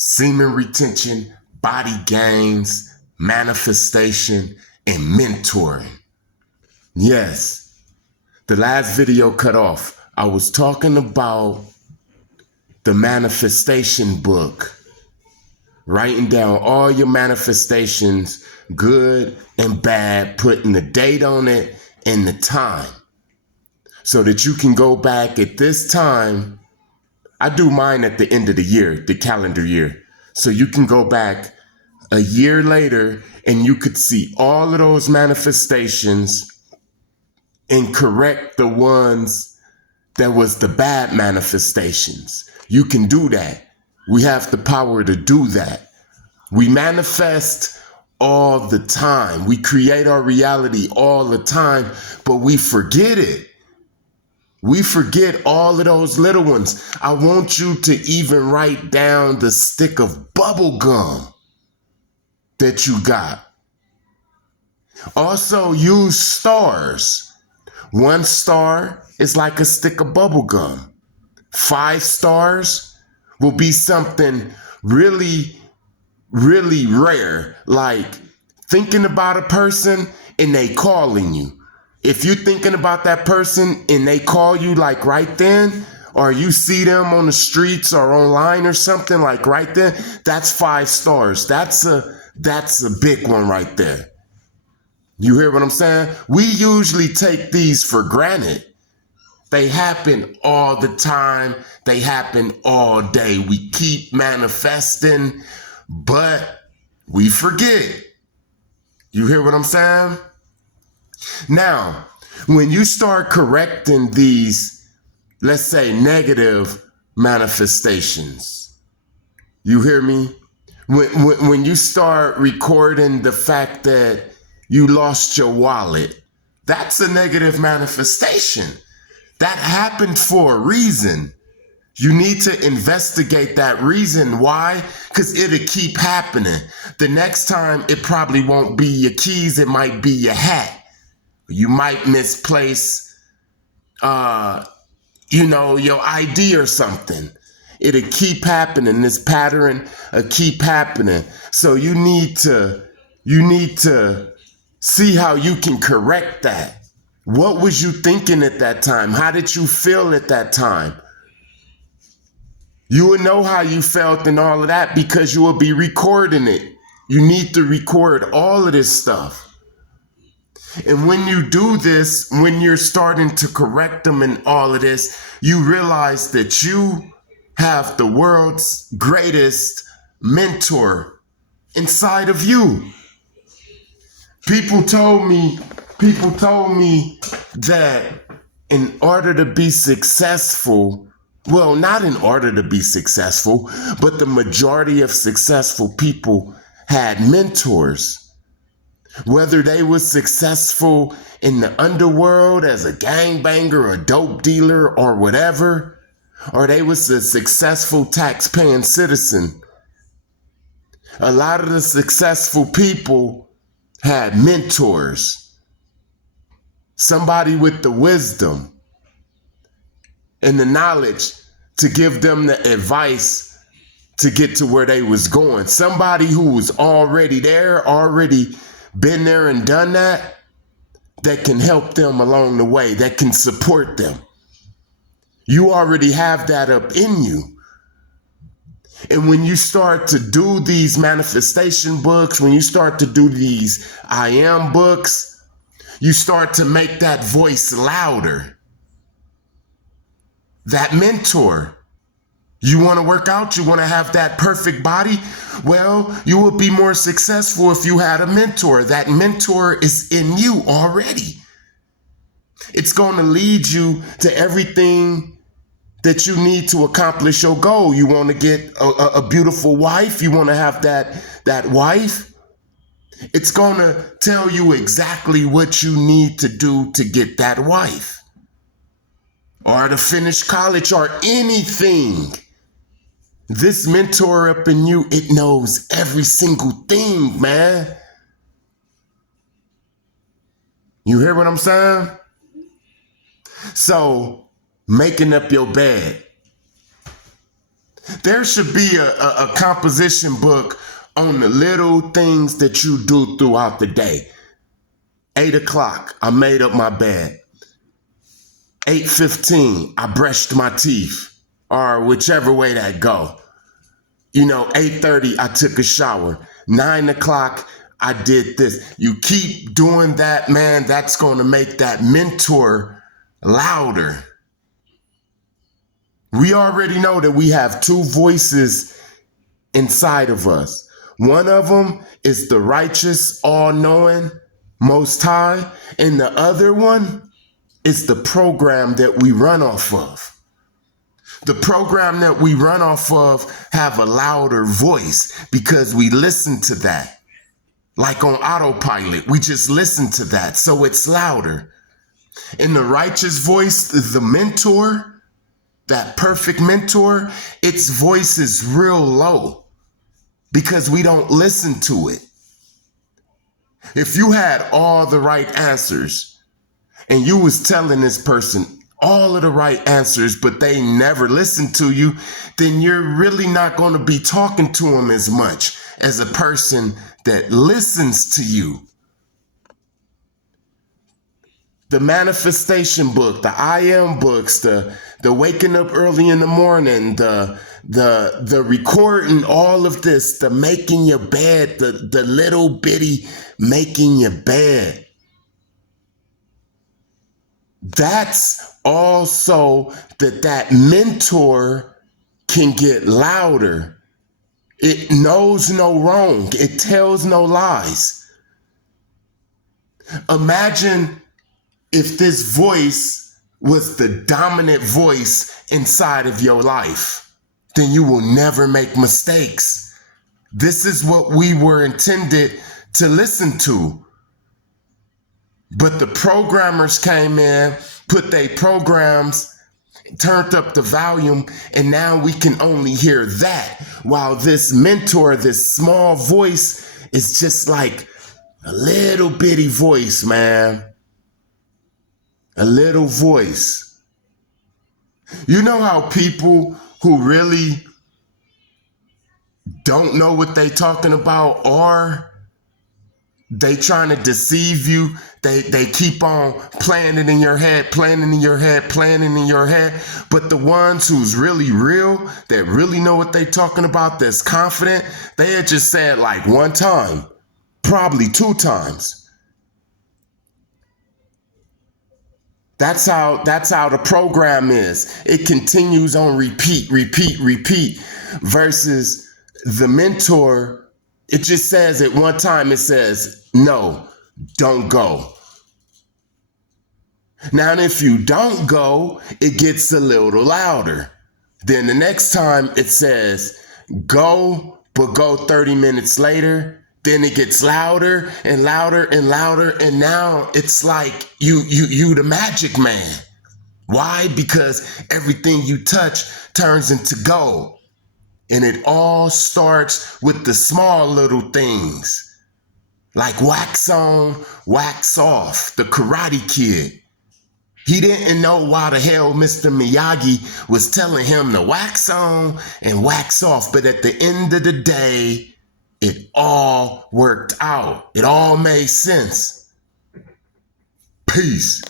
semen retention, body gains, manifestation, and mentoring. Yes, the last video cut off. I was talking about the manifestation book, writing down all your manifestations, good and bad, putting the date on it and the time so that you can go back at this time. I do mine at the end of the year, the calendar year. So you can go back a year later and you could see all of those manifestations and correct the ones that was the bad manifestations. You can do that. We have the power to do that. We manifest all the time. We create our reality all the time, but we forget it. We forget all of those little ones. I want you to even write down the stick of bubble gum that you got. Also use stars. 1 star is like a stick of bubble gum. 5 stars will be something really, really rare, like thinking about a person and they calling you. If you're thinking about that person and they call you like right then, or you see them on the streets or online or something like right then, that's 5 stars. That's a big one right there. You hear what I'm saying? We usually take these for granted. They happen all the time. They happen all day. We keep manifesting, but we forget. You hear what I'm saying? Now, when you start correcting these, let's say, negative manifestations, you hear me? When you start recording the fact that you lost your wallet, that's a negative manifestation. That happened for a reason. You need to investigate that reason. Why? Because it'll keep happening. The next time, it probably won't be your keys. It might be your hat. You might misplace, your ID or something. It'll keep happening. This pattern will keep happening. So you need to see how you can correct that. What was you thinking at that time? How did you feel at that time? You will know how you felt and all of that because you will be recording it. You need to record all of this stuff. And when you do this, when you're starting to correct them and all of this, you realize that you have the world's greatest mentor inside of you. People told me that in order to be successful, well, not in order to be successful, but the majority of successful people had mentors. Whether they were successful in the underworld as a gangbanger, a dope dealer, or whatever, or they was a successful tax-paying citizen. A lot of the successful people had mentors. Somebody with the wisdom and the knowledge to give them the advice to get to where they was going. Somebody who was already there, already been there and done that can help them along the way, that can support them. You already have that up in you. And when you start to do these manifestation books, when you start to do these I am books, you start to make that voice louder. That mentor. You want to work out? You want to have that perfect body? Well, you will be more successful if you had a mentor. That mentor is in you already. It's going to lead you to everything that you need to accomplish your goal. You want to get a beautiful wife? You want to have that wife? It's going to tell you exactly what you need to do to get that wife. Or to finish college or anything. This mentor up in you, it knows every single thing, man. You hear what I'm saying? So, making up your bed. There should be a composition book on the little things that you do throughout the day. 8 o'clock, I made up my bed. 8:15, I brushed my teeth, or whichever way that go. 8:30, I took a shower. 9 o'clock, I did this. You keep doing that, man, that's going to make that mentor louder. We already know that we have two voices inside of us. One of them is the righteous, all-knowing, most high, and the other one is the program that we run off of. The program that we run off of have a louder voice because we listen to that. Like on autopilot, we just listen to that, so it's louder. In the righteous voice, the mentor, that perfect mentor, its voice is real low because we don't listen to it. If you had all the right answers and you was telling this person all of the right answers, but they never listened to you, then you're really not going to be talking to them as much as a person that listens to you. The manifestation book, the I Am books, the waking up early in the morning, the recording, all of this, the making your bed, the little bitty making your bed. That's also that mentor can get louder. It knows no wrong. It tells no lies. Imagine if this voice was the dominant voice inside of your life, then you will never make mistakes. This is what we were intended to listen to. But the programmers came in, put their programs, turned up the volume, and now we can only hear that. While this mentor, this small voice, is just like a little bitty voice, man. A little voice. You know how people who really don't know what they talking about are, they trying to deceive you. They keep on playing it in your head, playing it in your head, playing it in your head. But the ones who's really real, that really know what they talking about, that's confident, they had just said like one time, probably 2 times. That's how the program is. It continues on repeat, versus the mentor. It just says at one time, it says, no, don't go. Now, if you don't go, it gets a little louder. Then the next time it says, go, but go 30 minutes later. Then it gets louder and louder and louder. And now it's like you the magic man. Why? Because everything you touch turns into gold. And it all starts with the small little things. Like wax on, wax off, the Karate Kid. He didn't know why the hell Mr. Miyagi was telling him to wax on and wax off. But at the end of the day, it all worked out. It all made sense. Peace.